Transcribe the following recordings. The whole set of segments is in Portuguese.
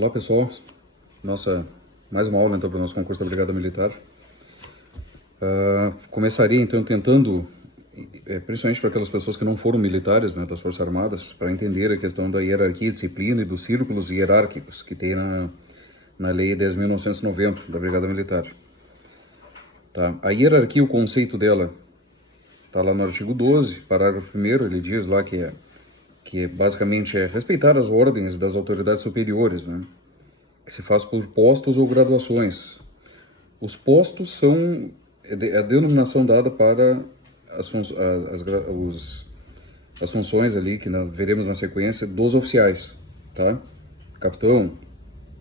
Olá pessoal, mais uma aula então para o nosso concurso da Brigada Militar. Começaria então tentando, principalmente para aquelas pessoas que não foram militares, né, das Forças Armadas, para entender a questão da hierarquia, disciplina e dos círculos hierárquicos que tem na Lei 10.990 da Brigada Militar. Tá? A hierarquia, o conceito dela, está lá no artigo 12, parágrafo 1º, ele diz lá que basicamente é respeitar as ordens das autoridades superiores, né? Que se faz por postos ou graduações. Os postos são a denominação dada para as funções ali, que veremos na sequência, dos oficiais, tá? Capitão,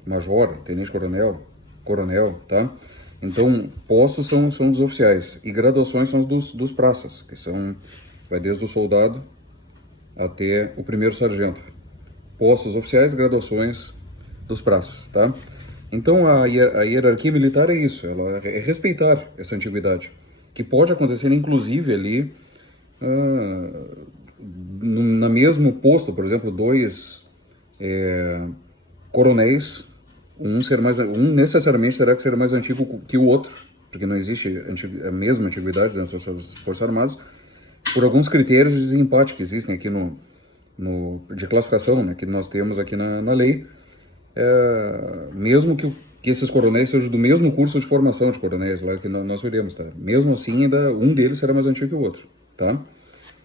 major, tenente-coronel, coronel, tá? Então, postos são dos oficiais e graduações são dos praças, que vai desde o soldado até o primeiro sargento. Postos oficiais, graduações dos praças, tá? Então a hierarquia militar é isso, ela é respeitar essa antiguidade, que pode acontecer inclusive ali no mesmo posto, por exemplo, dois coronéis, um necessariamente terá que ser mais antigo que o outro, porque não existe a mesma antiguidade dentro das Forças Armadas, por alguns critérios de desempate que existem aqui de classificação, né, que nós temos aqui na lei, mesmo que esses coronéis sejam do mesmo curso de formação de coronéis, lá que nós veremos, tá? Mesmo assim, ainda um deles será mais antigo que o outro, tá?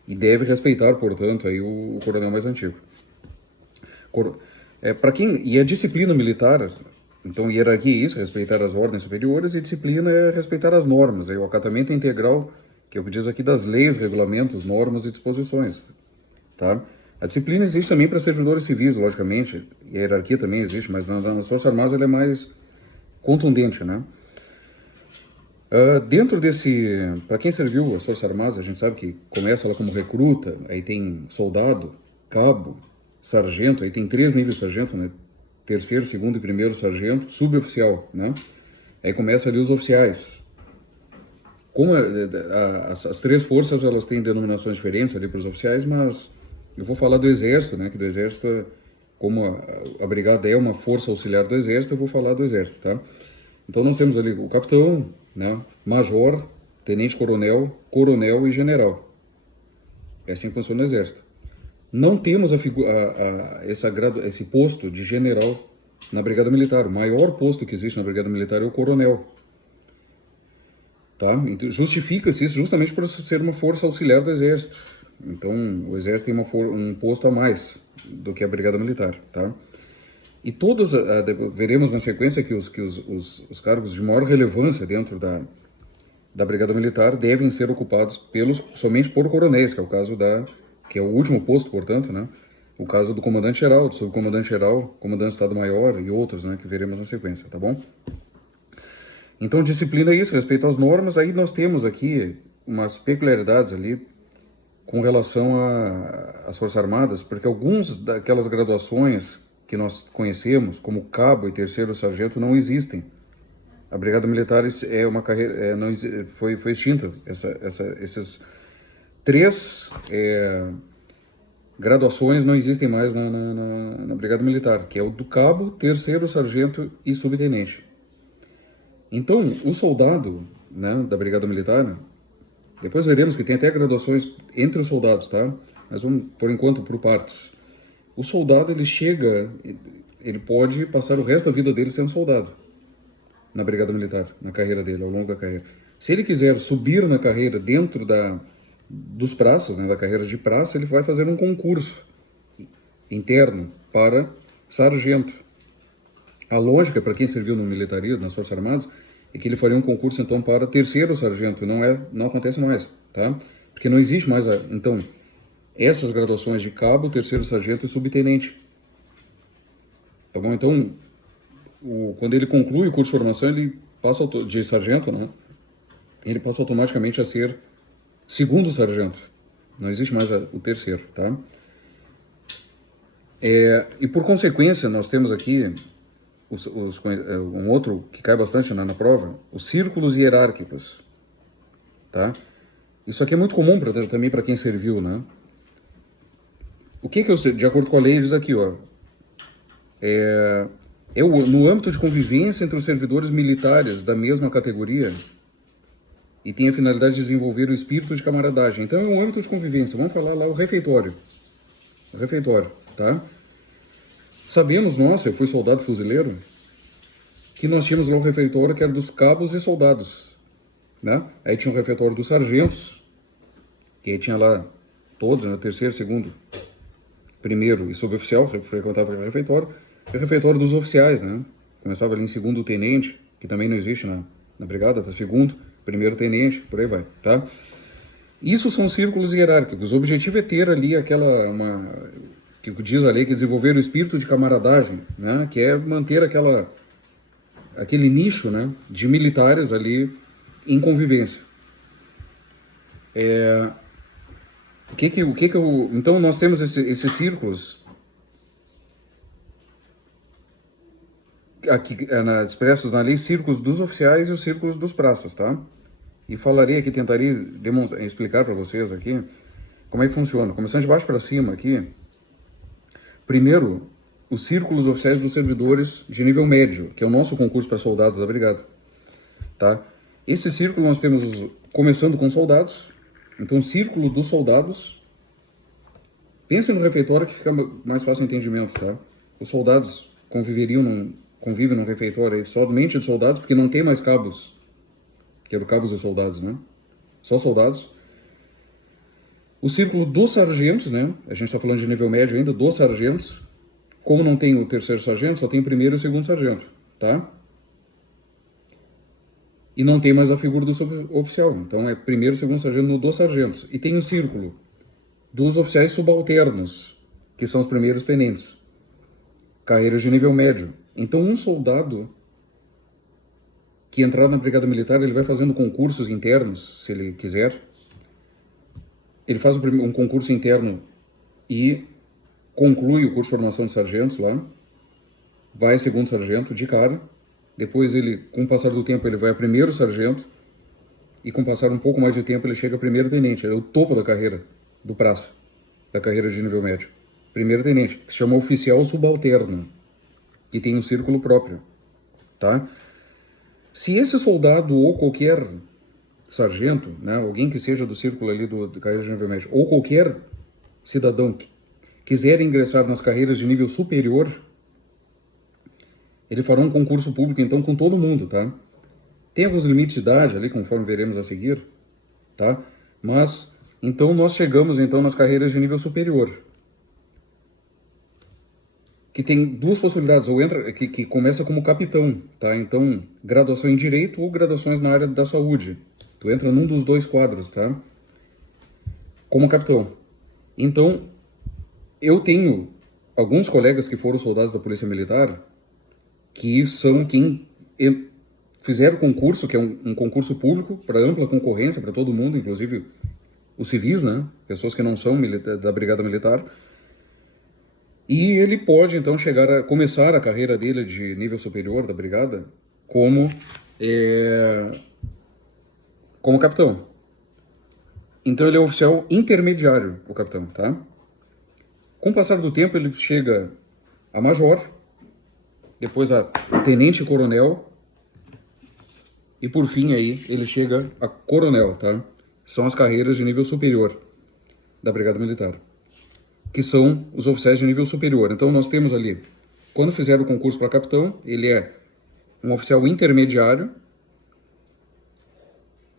E deve respeitar, portanto, aí o coronel mais antigo. E a disciplina militar, então hierarquia é isso, respeitar as ordens superiores, e disciplina é respeitar as normas, aí o acatamento integral, que é o que diz aqui das leis, regulamentos, normas e disposições, tá? A disciplina existe também para servidores civis, logicamente, e a hierarquia também existe, mas nas Forças Armadas ela é mais contundente, né? Dentro para quem serviu as Forças Armadas, a gente sabe que começa lá como recruta, aí tem soldado, cabo, sargento, aí tem 3 níveis de sargento, né? Terceiro, segundo e primeiro sargento, suboficial, né? Aí começa ali os oficiais. Como as 3 forças, elas têm denominações diferentes ali para os oficiais, mas eu vou falar do Exército, né? Que do Exército, como a Brigada é uma força auxiliar do Exército, eu vou falar do Exército, tá? Então nós temos ali o capitão, né? Major, tenente-coronel, coronel e general. É assim que funciona o Exército. Não temos esse posto de general na Brigada Militar. O maior posto que existe na Brigada Militar é o coronel. Tá? Então, justifica-se isso justamente por ser uma força auxiliar do Exército. Então, o Exército tem um posto a mais do que a Brigada Militar, tá? E veremos na sequência que os cargos de maior relevância dentro da Brigada Militar devem ser ocupados somente por coronéis, que é o caso que é o último posto, portanto, né? O caso do comandante-geral, do subcomandante-geral, comandante de Estado-Maior e outros, né? Que veremos na sequência, tá bom? Então, disciplina é isso, respeito às normas. Aí nós temos aqui umas peculiaridades ali com relação às Forças Armadas, porque alguns daquelas graduações que nós conhecemos, como cabo e terceiro sargento, não existem. A Brigada Militar é uma carreira, foi extinta. Esses 3 graduações não existem mais na Brigada Militar, que é o do cabo, terceiro sargento e subtenente. Então, o soldado, né, da Brigada Militar, depois veremos que tem até graduações entre os soldados, tá? Mas vamos, por enquanto, por partes. O soldado, ele pode passar o resto da vida dele sendo soldado na Brigada Militar, na carreira dele, ao longo da carreira. Se ele quiser subir na carreira dentro dos praças, né, da carreira de praça, ele vai fazer um concurso interno para sargento. A lógica, para quem serviu no militarismo, nas Forças Armadas, é que ele faria um concurso, então, para terceiro sargento. Não acontece mais, tá? Porque não existe mais, então, essas graduações de cabo, terceiro sargento e subtenente. Tá bom? Então, quando ele conclui o curso de formação, ele passa de sargento, né? Ele passa automaticamente a ser segundo sargento. Não existe mais o terceiro, tá? E por consequência, nós temos aqui um outro que cai bastante na prova, os círculos hierárquicos, tá? Isso aqui é muito comum também para quem serviu, né? O que eu sei, de acordo com a lei, diz aqui, ó, no âmbito de convivência entre os servidores militares da mesma categoria e tem a finalidade de desenvolver o espírito de camaradagem. Então é um âmbito de convivência. Vamos falar lá o refeitório. O refeitório, tá? Sabemos nós, eu fui soldado fuzileiro, que nós tínhamos lá o refeitório que era dos cabos e soldados, né? Aí tinha o refeitório dos sargentos, que aí tinha lá todos, né? Terceiro, segundo, primeiro e suboficial, frequentava o refeitório. E o refeitório dos oficiais, né? Começava ali em segundo tenente, que também não existe na brigada, tá? Segundo, primeiro tenente, por aí vai, tá? Isso são círculos hierárquicos. O objetivo é ter ali que diz a lei, que é desenvolver o espírito de camaradagem, né? Que é manter aquele nicho, né? De militares ali em convivência. Então nós temos esses círculos aqui expressos na lei, círculos dos oficiais e os círculos dos praças, tá? E falarei aqui, tentaria explicar para vocês aqui como é que funciona. Começando de baixo para cima aqui, primeiro, os círculos oficiais dos servidores de nível médio, que é o nosso concurso para soldado da brigada, tá? Esse círculo nós temos começando com soldados. Então, círculo dos soldados, pensem no refeitório que fica mais fácil o entendimento, tá? Os soldados convivem num refeitório aí somente de soldados, porque não tem mais cabos, que eram cabos dos soldados, né? Só soldados. O círculo dos sargentos, né? A gente está falando de nível médio ainda, dos sargentos. Como não tem o terceiro sargento, só tem o primeiro e o segundo sargento, tá? E não tem mais a figura do suboficial. Então é primeiro, segundo sargento no dos sargentos. E tem o círculo dos oficiais subalternos, que são os primeiros tenentes. Carreiras de nível médio. Então um soldado que entrar na brigada militar, ele vai fazendo concursos internos, se ele quiser. Ele faz um concurso interno e conclui o curso de formação de sargentos lá. Vai segundo sargento de cara. Depois ele, com o passar do tempo, ele vai a primeiro sargento. E com o passar um pouco mais de tempo, ele chega a primeiro tenente. Ele é o topo da carreira do praça, da carreira de nível médio. Primeiro tenente, que se chama oficial subalterno, que tem um círculo próprio, tá? Se esse soldado ou qualquer sargento, né, alguém que seja do círculo ali do carreira de nível médio, ou qualquer cidadão que quiser ingressar nas carreiras de nível superior, ele fará um concurso público, então, com todo mundo, tá? Tem alguns limites de idade ali, conforme veremos a seguir, tá? Mas, então, nós chegamos, então, nas carreiras de nível superior, que tem duas possibilidades, ou entra, que começa como capitão, tá? Então, graduação em Direito ou graduações na área da saúde. Tu entra num dos dois quadros, tá? Como capitão. Então, eu tenho alguns colegas que foram soldados da Polícia Militar, que são quem fizeram concurso, que é um concurso público, para ampla concorrência, para todo mundo, inclusive os civis, né? Pessoas que não são da Brigada Militar. E ele pode, então, começar a carreira dele de nível superior da Brigada como capitão. Então, ele é oficial intermediário, o capitão, tá? Com o passar do tempo, ele chega a major, depois a tenente-coronel, e por fim aí ele chega a coronel, tá? São as carreiras de nível superior da Brigada Militar, que são os oficiais de nível superior. Então nós temos ali, quando fizer o concurso para capitão, ele é um oficial intermediário,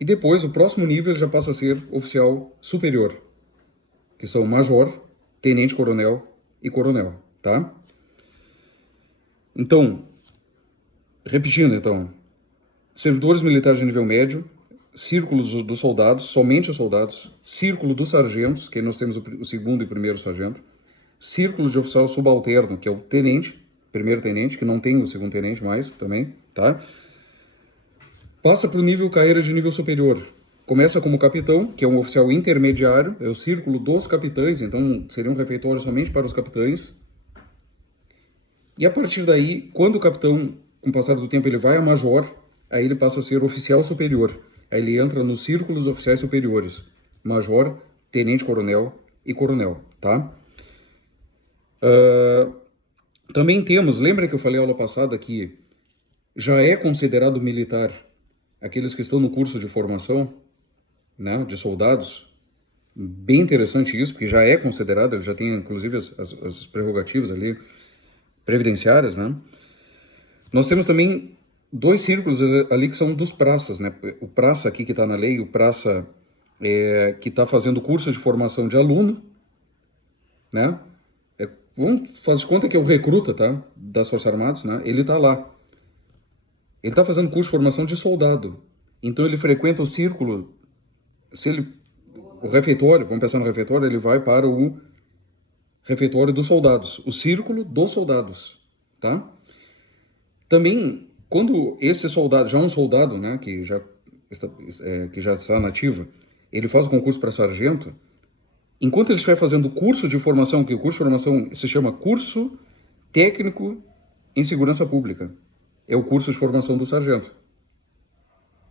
e depois o próximo nível ele já passa a ser oficial superior, que são major, tenente-coronel e coronel, tá? Então, repetindo então, servidores militares de nível médio, círculos dos soldados, somente os soldados, círculo dos sargentos, que nós temos o segundo e primeiro sargento, círculo de oficial subalterno, que é o tenente, primeiro tenente, que não tem o segundo tenente mais também, tá? Passa para o nível carreira de nível superior. Começa como capitão, que é um oficial intermediário, é o círculo dos capitães, então seria um refeitório somente para os capitães. E a partir daí, quando o capitão, com o passar do tempo, ele vai a major, aí ele passa a ser oficial superior. Aí ele entra nos círculos oficiais superiores. Major, tenente-coronel e coronel, tá? Também temos, lembra que eu falei aula passada que já é considerado militar aqueles que estão no curso de formação, né, de soldados? Bem interessante isso, porque já é considerado, já tem inclusive as prerrogativas ali previdenciárias, né? Nós temos também dois círculos ali que são dos praças, né? O praça aqui que está na lei, o praça que está fazendo curso de formação de aluno, né? Vamos fazer de conta que é o recruta, tá? Das Forças Armadas, né? Ele está lá. Ele está fazendo curso de formação de soldado. Então ele frequenta o círculo. O refeitório, vamos pensar no refeitório, ele vai para o refeitório dos soldados, o círculo dos soldados, tá? Também, quando esse soldado, já um soldado, né, que já está na ativa, ele faz o concurso para sargento, enquanto ele estiver fazendo o curso de formação, que o curso de formação se chama Curso Técnico em Segurança Pública, é o curso de formação do sargento,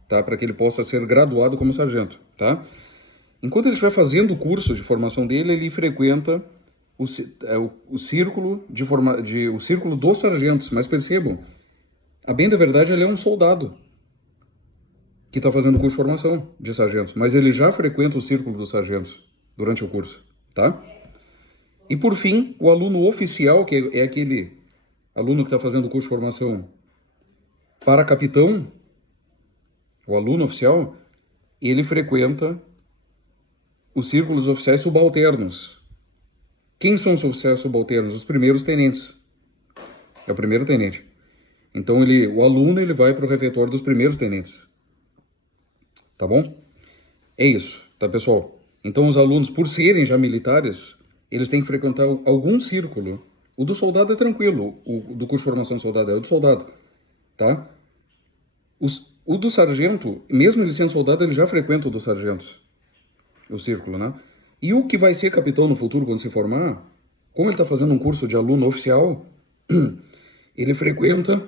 tá? Para que ele possa ser graduado como sargento, tá? Enquanto ele estiver fazendo o curso de formação dele, ele frequenta o círculo o círculo dos sargentos. Mas percebam, a bem da verdade, ele é um soldado que está fazendo o curso de formação de sargentos, mas ele já frequenta o círculo dos sargentos durante o curso, tá? E por fim, o aluno oficial, que é aquele aluno que está fazendo o curso de formação para capitão, o aluno oficial, ele frequenta os círculos oficiais subalternos. Quem são os oficiais subalternos? Os primeiros tenentes. É o primeiro tenente. Então o aluno ele vai para o refeitório dos primeiros tenentes. Tá bom? É isso, tá, pessoal? Então os alunos, por serem já militares, eles têm que frequentar algum círculo. O do soldado é tranquilo, o do curso de formação de soldado é o do soldado, tá? O do sargento, mesmo ele sendo soldado, ele já frequenta o do sargento, o círculo, né? E o que vai ser capitão no futuro, quando se formar, como ele está fazendo um curso de aluno oficial, ele frequenta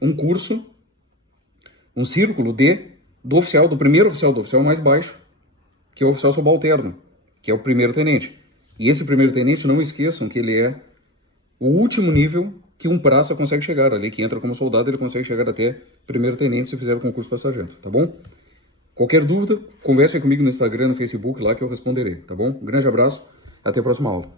um curso, um círculo do oficial, do oficial mais baixo, que é o oficial subalterno, que é o primeiro tenente. E esse primeiro tenente, não esqueçam que ele é o último nível que um praça consegue chegar. Ali que entra como soldado, ele consegue chegar até primeiro tenente se fizer o concurso para sargento, tá bom? Qualquer dúvida, conversem comigo no Instagram, no Facebook, lá que eu responderei, tá bom? Um grande abraço, até a próxima aula.